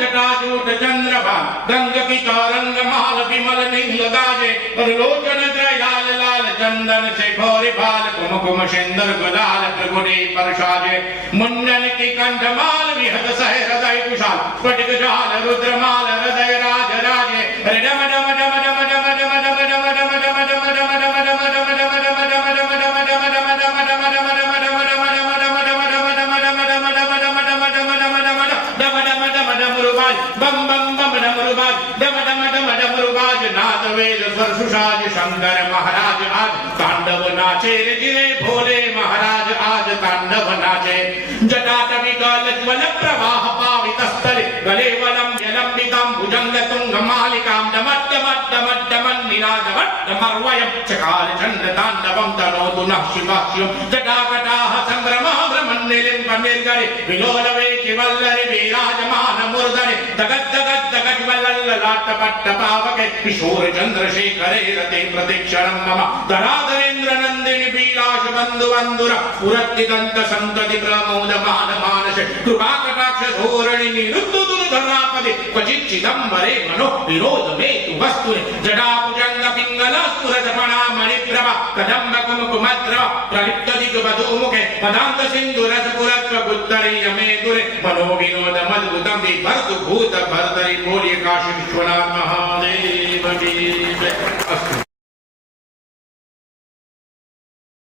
जटाजूट चंद्रभान गंग की तरंग माल विमल नील गाजे और लोचन त्रयाल लाल चंदन से घोरे बाल कुमकुम सिंदूर गुलाल प्रगुड़े परसाजे मुंडन की कंठमाल विहत सह हृदय कुशाल स्फटिक जाल रुद्रमाल हृदय राज राजे डम डम डम डम डम डम डम डम डम डम डम डम डम डम बम बम बम डमरुबाज डम डम डम डमरुबाज नाद वेद स्वर शंकर महाराज आज तांडव नाचे गिरे भोले महाराज आज तांडव नाचे जटाटवी गलज्वल प्रवाह पावित स्थले गले वलम जलंबितम भुजंग तुंग मालिकां डमट डमट डमट डमन निनादवट डमर्वयं चकाल चंड तांडवं तनोतु नः शिवास्यं जटाकटाः संभ्रमः ब्रह्मण्यलिं पन्निर्गरे विलोलवे किवल्लरि विराजमान मूर्धरे दगद दगद दगद वल्लल लाट पट्ट पावके किशोर चंद्रशेखरे रते प्रतीक्षणं मम धराधरेन्द्र नंदिनी पीलाश बंधु बंधुर पुरत्तिदंत संतति प्रमोदमान मानस कृपा कटाक्ष धोरणि निरुद्ध दुर्धरापदे क्वचित् चिदंबरे मनो विरोध मे तु वस्तुने जडा भुजंग पिंगल स्फुरजपणा मणिप्रभा कदंब कुमकुमद्रव प्रलिप्त दिग्वधूमुखे पदांत सिंधु रसपुरत्व गुद्धरीय मे दुरे मनो विनोद मद्भुतं विभर्तु भूत भर्तरि बोलिए काशी विश्वनाथ महादेव की जय।